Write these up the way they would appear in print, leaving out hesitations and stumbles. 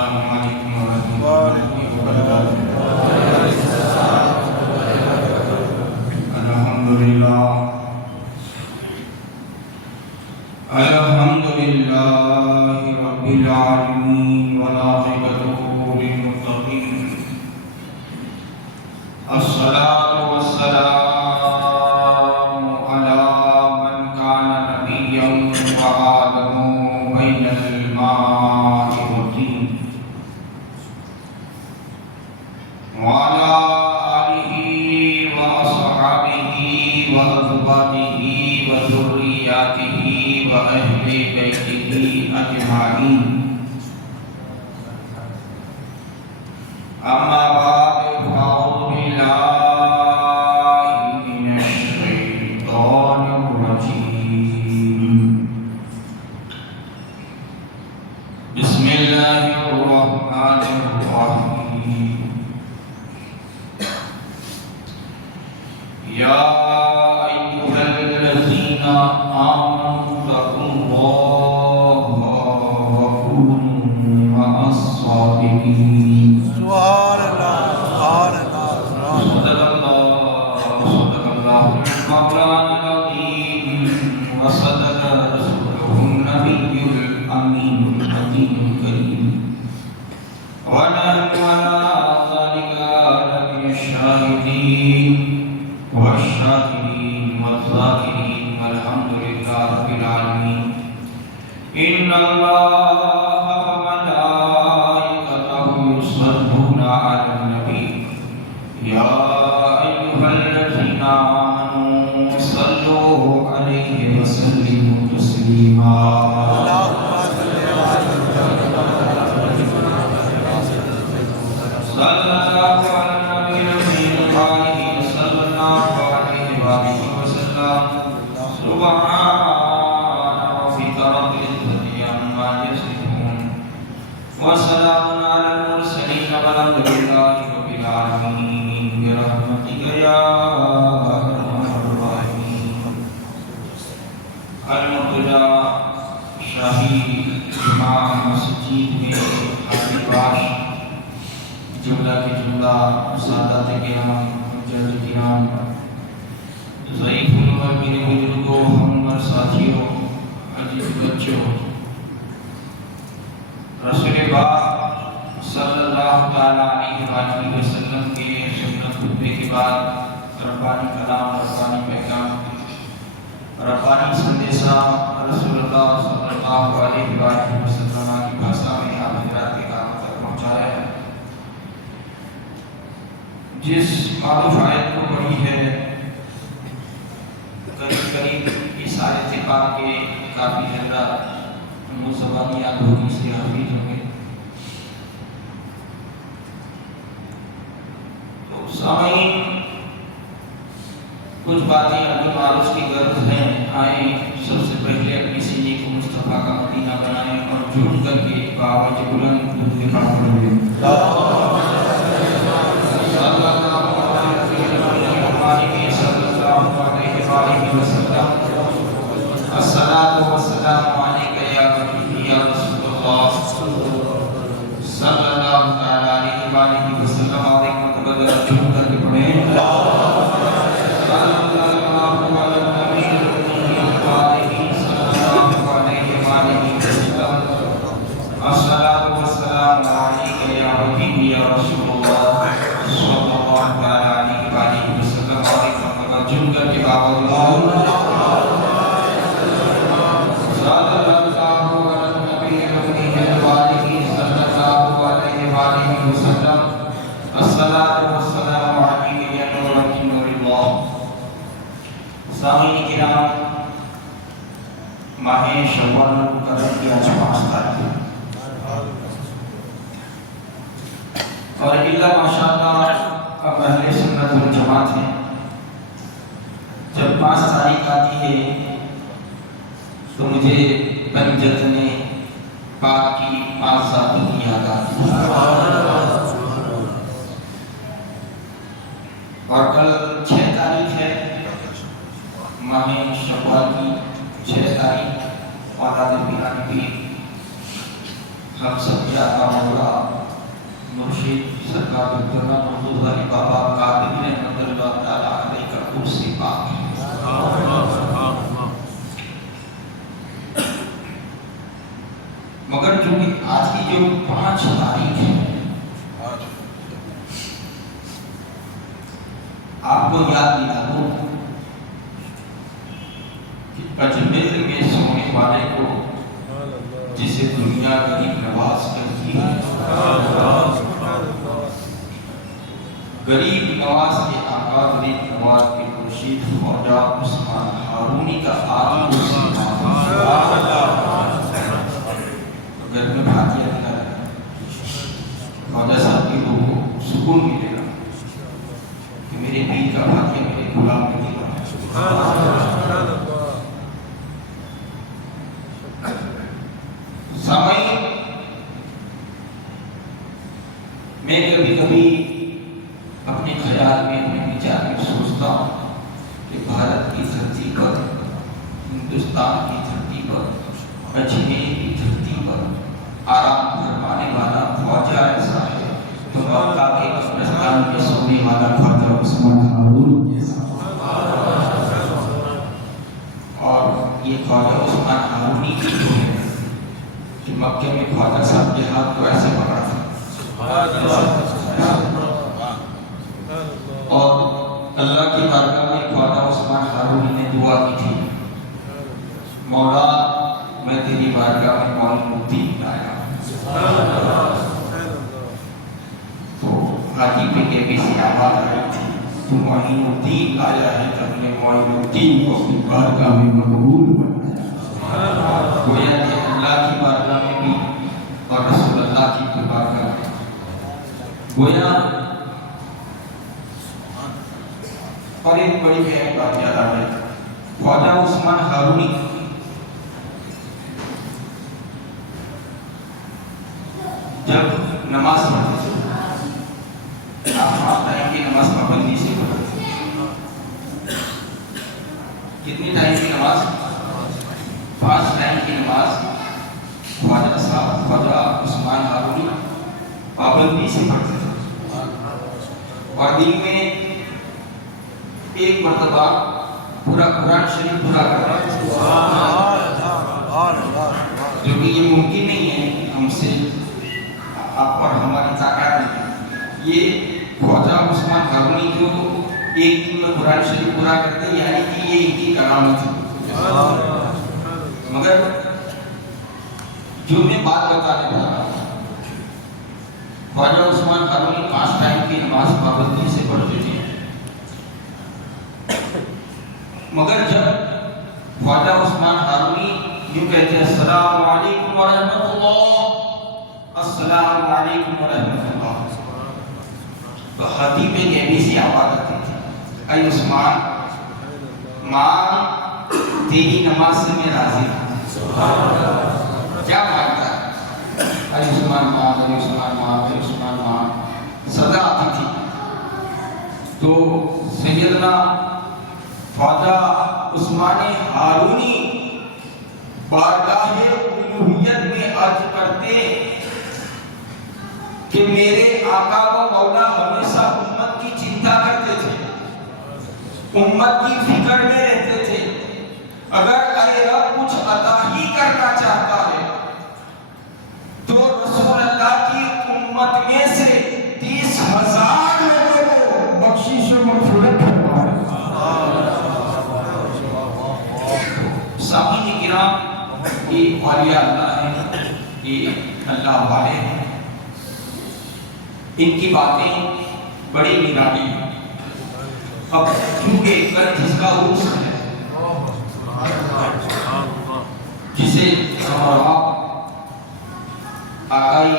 السلام علیکم ورحمۃ اللہ وبرکاتہ۔ الحمدللہ رب العالمین والعاقبۃ للمتقین، الصلاۃ والسلام علی من کان نبیا وآدم بین الماء والطین، وعلی آلہ وأصحابہ وأزواجہ وذریاتہ وأہل بیتہ اجمعین، اما بعد فاعوذ باللہ من الشیطان الرجیم، بسم اللہ الرحمن الرحیم، یا ایھا الذین آمنوا اتقوا اللہ وکونوا مع الصادقین۔ سبحان اللہ، سبحان اللہ، صدق اللہ مولانا العظیم وصدق رسولہ النبی الامین الحکیم الکریم، ونحن علی ذلک لمن الشاہدین والشاکرین والذاکرین والحمد للہ رب العالمین۔ ان اللہ يصلون على النبي يا أيها الذين آمنوا صلوا عليه وسلموا تسليما۔ صلى الله على النبي الأمين وآله صلى الله عليه وآله وسلم، سبحان ربك رب العزة عما يصفون وسلام على المرسلين والحمد لله رب العالمين برحمتك يا ارحم الراحمين۔ المرتضی شاہی جمعہ مسجد میں حاضر باش جملہ کے جملہ سادات کرام، حجت کرام، ضعیف العمر میرے بزرگوں، ہم عمر ساتھیوں، عزیز بچوں، رسول پاک صلی اللہ تعالیٰ علیہ وآلہ وسلم کے سنت خطبے کے بعد ربانی کلام، ربانی پیغام، ربانی سندیسہ رسول اللہ صلی اللہ علیہ وآلہ وسلم کی بھاشا میں آپ حضرات کے کام تک پہنچایا ہے۔ جس معروف آیت کو پڑھی ہے، قریب قریب اس آیت پاک کے کافی حضرات زبانیات ہوگی سے حافظ ہوں گے۔ تو سامعین، کچھ باتیں ابھی معروف کی غرض ہیں، آئیں سب سے پہلے اپنی سینے کو مصطفیٰ کا مدینہ بنائیں اور جھوٹ کر کے آواز بلند درود پاک پڑھیں۔ الصلاۃ والسلام علیک یا حبیبی یا رسول اللہ صلی اللہ تعالیٰ علیہ وآلہ وسلم، اور ایک مرتبہ جھوم کر کے پڑھیں۔ الصلاۃ والسلام علیک یا حبیبی یا رسول اللہ صلی اللہ تعالیٰ علیہ وآلہ وسلم، اور ایک مرتبہ جھوم کر کے باوجود سامعین کرام، ماہ شوال المکرم کی آج 5 تاریخ ہے، اور اللہ ماشاءاللہ اب اہل سنت والجماعت ہیں۔ جب 5 تاریخ آتی ہے تو مجھے بنجت نے پاک کی 5 ذاتوں کی یاد آتی ہے، اور کل 6 تاریخ ہے ماہ شوال کی، 6 تاریخ، اور پیرانی پیر ہم سب کے آقا مولا مرشد سرکار دکتر محمود علی بابا قادری رحمۃ اللہ تعالیٰ علیہ کا کرسی پاک ہے۔ مگر چونکہ آج کی جو 5 تاریخ ہے، آپ کو یاد دلا دوں کہ اجمیر میں سونے والے کو جسے دنیا غریب نواز کہتی ہے، غریب نواز کے آقا غریب نواز کے مرشد خواجہ عثمان ہارونی کا آج اگر میں بھاتیہ دلا رہا خواجہ صاحب کی روح کو سکون ملے گا کہ میرے پیر کا بھاتیہ میرے غلام کو دلا۔ سامعین، میں کبھی کبھی اپنے خیال میں اپنے وچار میں سوچتا ہوں کہ بھارت کی دھرتی پر، ہندوستان کی دھرتی پر، اجمیر کی دھرتی پر آرام فرمانے والا خواجہ ایسا ہے تو مکہ کے قبرستان میں سونے والا خواجہ عثمان ہارونی جیسا۔ اور یہ خواجہ عثمان ہارونی کی جو ہے کہ مکے میں خواجہ صاحب کے ہاتھ کو ایسے پکڑا تھا اور اللہ کی بارگاہ میں خواجہ عثمان ہارونی نے دعا کی تھی، مولا میں تیری بارگاہ میں معین الدین آیا۔ تو حاجی پہ کے بھی سی آواز آ رہی تھی، تو معین الدین آیا ہے تو ہم نے معین الدین کو اپنی بارگاہ میں مقبول بنایا۔ گویا کہ اللہ کی بارگاہ میں بھی اور رسول اللہ کی بارگاہ میں گویا۔ اور ایک بڑی بہت بات یاد آ گئی، خواجہ عثمان ہارونی جب نماز پڑھتے تھے، آپ 5 ٹائم کی نماز پابندی سے پڑھتے تھے۔ کتنی ٹائم کی نماز؟ 5 ٹائم کی نماز خواجہ صاحب خواجہ عثمان ہارونی پابندی سے پڑھتے تھے، اور دن میں ایک مرتبہ پورا قرآن شریف پورا کرتے تھے، جو کہ یہ ممکن نہیں ہے ہم سے، آپ پر ہماری طاقت نہیں۔ یہ خواجہ عثمان ہارونی جو ایک دن میں قرآن شریف پورا کرتے، یعنی کہ یہ ان کی کرامت ہے۔ مگر جو میں بات بتانے والا ہوں، خواجہ عثمان ہارونی 5 ٹائم کی نماز پابندی سے پڑھتے تھے، مگر جب خواجہ عثمان ہارونی یوں کہتے ہیں السلام علیکم ورحمۃ اللہ، السلام علیکم ورحمۃ اللہ، تو خطیب نے بھی سی آواز آتی تھی، اے عثمان، ماں تیری نماز سے میں راضی ہوں۔ کیا مانگتا ہے؟ اے عثمان ماں، اے عثمان ماں، اے عثمان ماں صدا آتی تھی۔ تو سیدنا خواجہ عثمان ہارونی بارگاہ الوہیت میں عرض کرتے کہ میرے آقا و مولا ہمیشہ امت کی چنتا کرتے تھے، امت کی فکر میں رہتے تھے، اگر اے رب کچھ عطا ہی کرنا چاہتا ہے تو رسول اللہ کی امت میں سے 30,000 لوگوں کو بخشش و مغفرت فرمائے۔ سامعین کرام، یہ اولیاء اللہ ہیں، یہ اللہ والے ہیں، ان کی باتیں بڑی نرالی ہیں۔ اب کیونکہ کل جس کا عرس ہے، جسے ہم آقائی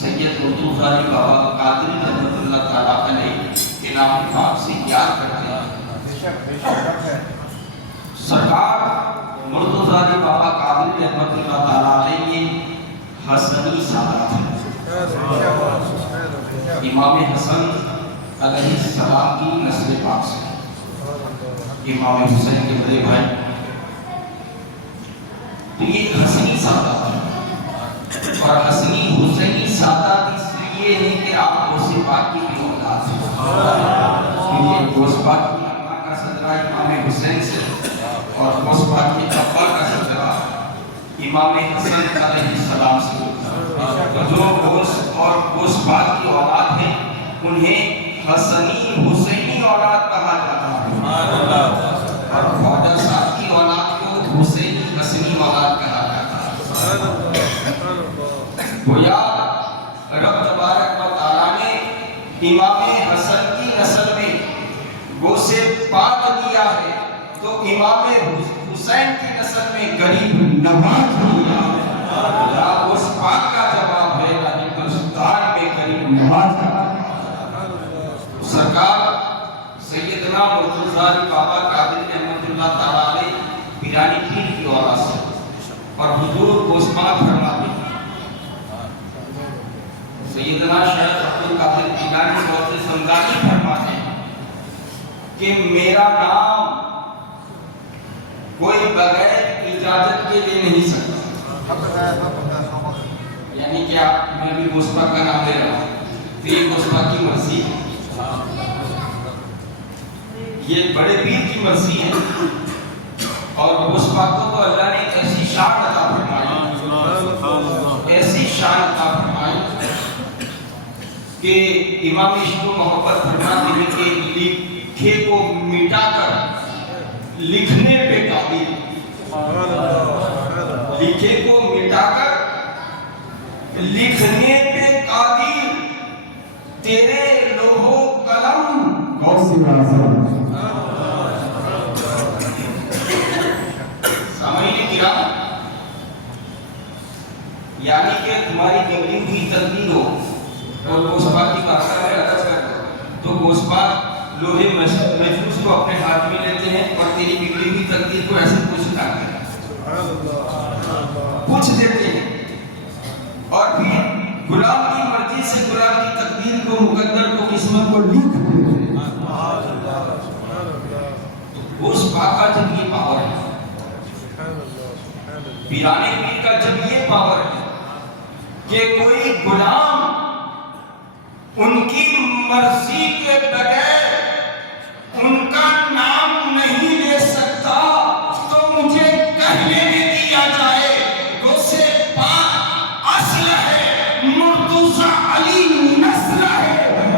سید مرتضیٰ علی بابا قادری رحمۃ اللہ تعالیٰ علیہ کے نام پاک سے یاد کرتے ہیں، سرکار مرتضیٰ علی بابا قادری رحمۃ اللہ تعالیٰ علیہ یہ حسنی سادات ہیں، امام حسن علیہ السلام کی نسل پاک سے، امام حسین کے بڑے بھائی، تو یہ حسنی سادات ہیں۔ اور حسنی حسینی سادات اس لیے ہیں کہ آپ غوث پاک کی بھی اولاد ہیں، کیونکہ غوث پاک کی اماں کا صدرہ امام حسین سے اور غوث پاک کی ابا کا صدرہ امام حسن علیہ السلام سے ہوتا ہے۔ جو غوث اور غوث پاک کی اولاد ہیں انہیں حسنی حسینی اولاد کہا جاتا ہے، اور خواجہ صاحب کی اولاد کو حسینی حسنی اولاد کہا جاتا ہے۔ گویا رب تبارک و تعالیٰ نے امام حسن کی نسل میں غوث پاک دیا ہے تو امام حسین کی نسل میں غریب نواز دیا ہے۔ غوث پاک کا جواب ہے ہندوستان میں غریب نواز کا۔ سرکار سیدنا مرتضی علی بابا قادری رحمۃ اللہ تعالیٰ علیہ پیرانی پیر کی اولاد سے، اور حضور غوث پاک فرماتے ہیں، سیدنا شیخ عبد القادر جیلانی غوث سمدانی فرماتے ہیں کہ میرا نام کوئی بغیر اجازت کے لے نہیں سکتا، یعنی کہ میں بھی غوث پاک کا نام لے رہا ہوں تو یہ غوث پاک کی مرضی ہے، یہ بڑے پیر کی مرضی ہے، اور غوث پاک کو تو اللہ نے ایسی شان عطا فرمائی، ایسی شان عطا فرمائی کہ امام عشق و محبت فرماتے ہیں کہ لکھے کو مٹا کر لکھنے پہ قادر، لکھے کو مٹا کر لکھنے پہ قادر، تیرے لوح و قلم غوث اعظم۔ سامعین کرام، یعنی کہ تمہاری قبری ہوئی تقدیر ہو اور غوث پاک کی بارگاہ میں عرض کر دو تو غوث پاک لوح محفوظ کو اپنے ہاتھ میں لیتے ہیں اور تیری بگڑی ہوئی تقدیر کو ایسے پوچھ دیتے ہیں، اور پھر غلام کی مرضی سے غلام کی تقدیر کو، مقدر کو، قسمت کو لکھ دیتے ہیں۔ غوث پاک کا جب یہ پاور ہے، پیرانے پیر کا جب یہ پاور ہے کہ کوئی غلام ان کی مرضی کے بغیر ان کا نام نہیں لے سکتا، تو مجھے کہنے دیا جائے غوث پاک اصل ہے، مرتضی علی نسل ہے،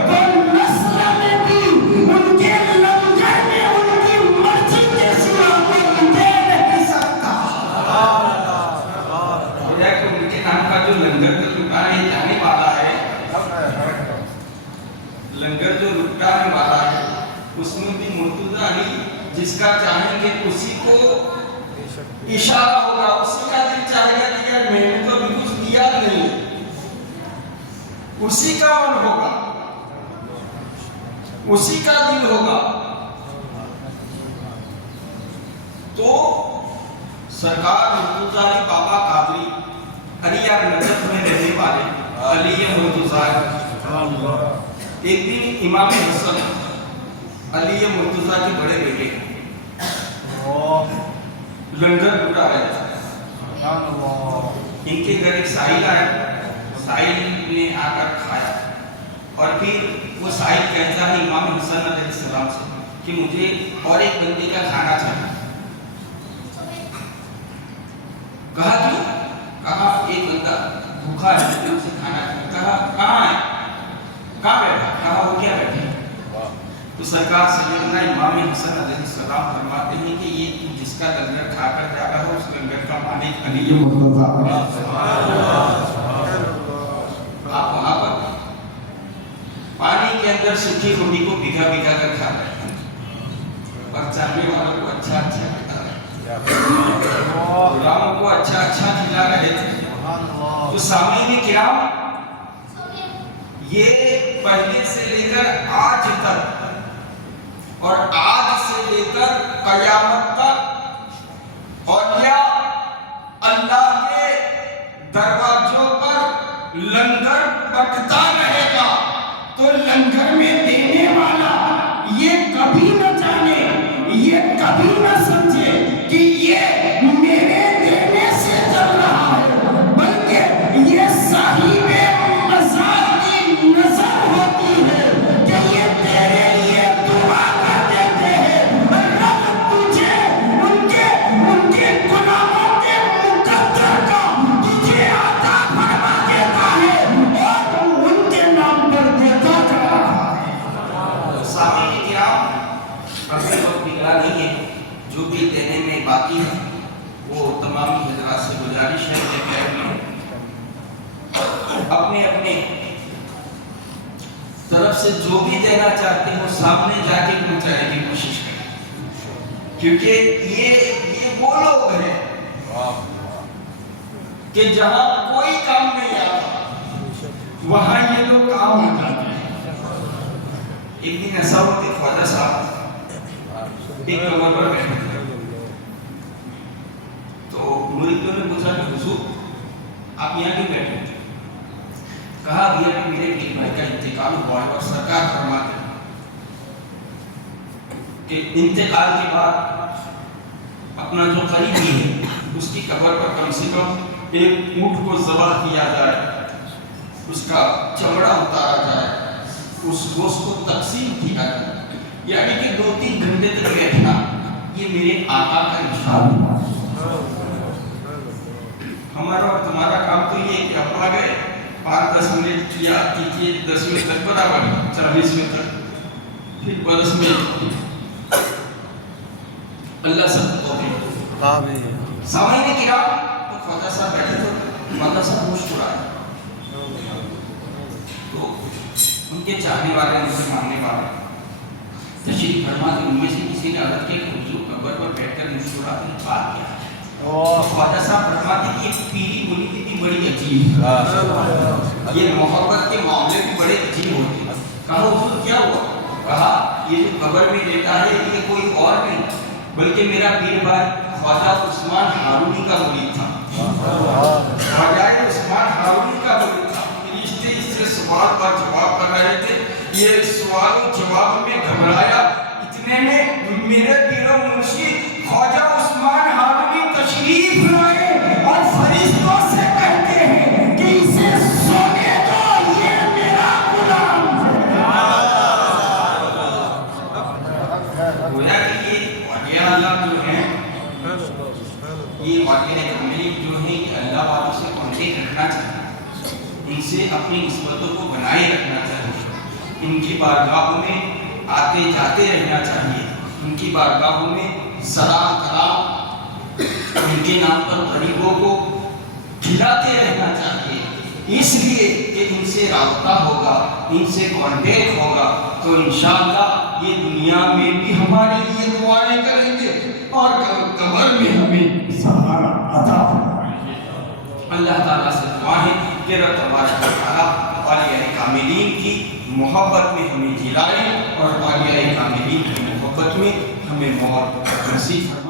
تو نسل میں بھی ان کے لنگر میں ان کی مرضی کے سوا کوئی دے نہیں سکتا۔ ان کے نام کا جو لنگر کا دکان جانے والا ہے، لنگر جو لٹانے والا ہے، اس میں بھی مرتضی علی جس کا چاہیں گے اسی کو اشارہ ہوگا، اسی کا دل چاہے گا کہ یار میں نے تو ابھی کچھ دیا نہیں، اسی کا من ہوگا، اسی کا دل ہوگا۔ تو سرکار مرتضی علی بابا قادری علی نجف میں رہنے والے علی مرتضی، ایک دن امام حسن علی مرتضی کے بڑے بیٹے لنگر لٹا رہے تھے، ان کے گھر ایک سائل آیا، سائل نے آ کر کھایا، اور پھر وہ سائل کہتا ہے امام حسن علیہ السلام سے کہ مجھے اور ایک بندے کا کھانا چاہیے۔ کہا کیوں؟ کہا ایک بندہ بھوکا ہے، مجھے اسے کھانا چاہیے۔ کہا کہاں ہے؟ کہاں بیٹھا؟ کہا وہ کیا بیٹھے؟ تو سرکار سیدنا امام حسن علیہ السلام فرماتے ہیں کہ یہ جس کا لنگر کھا کر جا رہا ہے اس لنگر کا مالک علی مرتضی۔ آپ وہاں پر پانی کے اندر سوکھی روٹی کو بھگا بھگا کر کھا رہے ہیں اور چاہنے والوں کو اچھا اچھا کھلا رہے ہیں، غلاموں کو اچھا اچھا کھلا رہے تھے۔ تو سامعین کرام، یہ پہلے سے لے کر آج تک اور آج سے لے کر قیامت تک اولیاء اللہ کے دروازوں پر لنگر بٹتا رہے گا، تو لنگر میں دینے والا یہ کبھی نہ جانے، یہ کبھی نہ سمجھے کہ یہ میرے دینے سے چل رہا ہے، بلکہ یہ اپنے اپنے طرف سے جو بھی دینا چاہتے ہیں وہ سامنے جا کے پہنچانے کی کوشش کریں، کیونکہ یہ وہ لوگ ہیں کہ جہاں کوئی کام نہیں آتا وہاں یہ لوگ کام ہو جاتے ہیں۔ ایک دن ایسا ہوا کہ خواجہ صاحب ایک قبر پر بیٹھے تھے، تو مریدوں نے پوچھا کہ حضور آپ یہاں کیوں بیٹھے ہیں؟ کہا ابھی ابھی میرے پیر بھائی کا انتقال ہوا ہے اور سرکار فرماتے ہیں کہ انتقال کے بعد اپنا جو قریبی ہے اس کی قبر پر کم سے کم ایک اونٹ کو ذبح کیا جائے، اس کا چمڑا اتارا جائے، اس گوشت کو تقسیم کیا جائے، یعنی کہ 2-3 گھنٹے تک بیٹھنا یہ میرے آقا کا ارشاد ہے۔ ہمارا اور تمہارا کام تو یہ ہے کہ ہم آ گئے 5-10 منٹ کیا کیجیے، 10 منٹ تک برابر 40 منٹ تک، پھر برس میں اللہ سب کو دے آمین۔ سامنے کرام تو خواجہ صاحب بیٹھے تو خواجہ صاحب مسکرائے، تو ان کے چاہنے والے ان سے ماننے والے تشریف فرما کے ان میں سے کسی نے عرض کی کہ حضور قبر پر بیٹھ کر مسکراتے ہیں بات کیا ہے؟ خواجہ صاحب فرماتے کہ یہ پیری بولی کی بڑی عجیب ہے، یہ محبت کے معاملے بھی بڑے عجیب ہوتے ہیں۔ کہا حضور کیا ہوا؟ کہا یہ جو قبر میں لیتا ہے یہ کوئی اور نہیں بلکہ میرا پیر بھائی خواجہ عثمان ہارونی کا مرید تھا، خواجہ عثمان ہارونی کا مرید تھا۔ فرشتے اس سے سوال پر جواب کر رہے تھے، یہ سوال و جواب میں گھبرایا، اتنے میں میرے پیر و مرشد خواجہ عثمان ہارونی تشریف لائے اور فرشتوں سے کہتے ہیں کہ اسے سونے دو، یہ میرا غلام ہے۔ گویا کہ یہ اولیاء اللہ جو ہیں، یہ اولیاء کاملین جو ہیں، یہ اللہ والوں سے کانٹیکٹ رکھنا چاہیے، ان سے اپنی نسبتوں کو بنائے رکھنا چاہیے، ان کی بارگاہوں میں آتے جاتے رہنا چاہیے، ان کی بارگاہوں میں سلام کلام ان کے نام پر غریبوں کو کھلاتے رہنا چاہیے، اس لیے کہ ان سے رابطہ ہوگا، ان سے کانٹیکٹ ہوگا تو انشاءاللہ یہ دنیا میں بھی ہمارے لیے دعائیں کریں گے اور قبر میں ہمیں سہارا عطا فرمائیں گے۔ اللہ تعالیٰ سے دعا ہے کہ رب تبارک و تعالیٰ اولیاء کاملین کی محبت میں ہمیں جلائے اور اولیاء کاملین کی محبت میں ہمیں موت نصیب فرمائے۔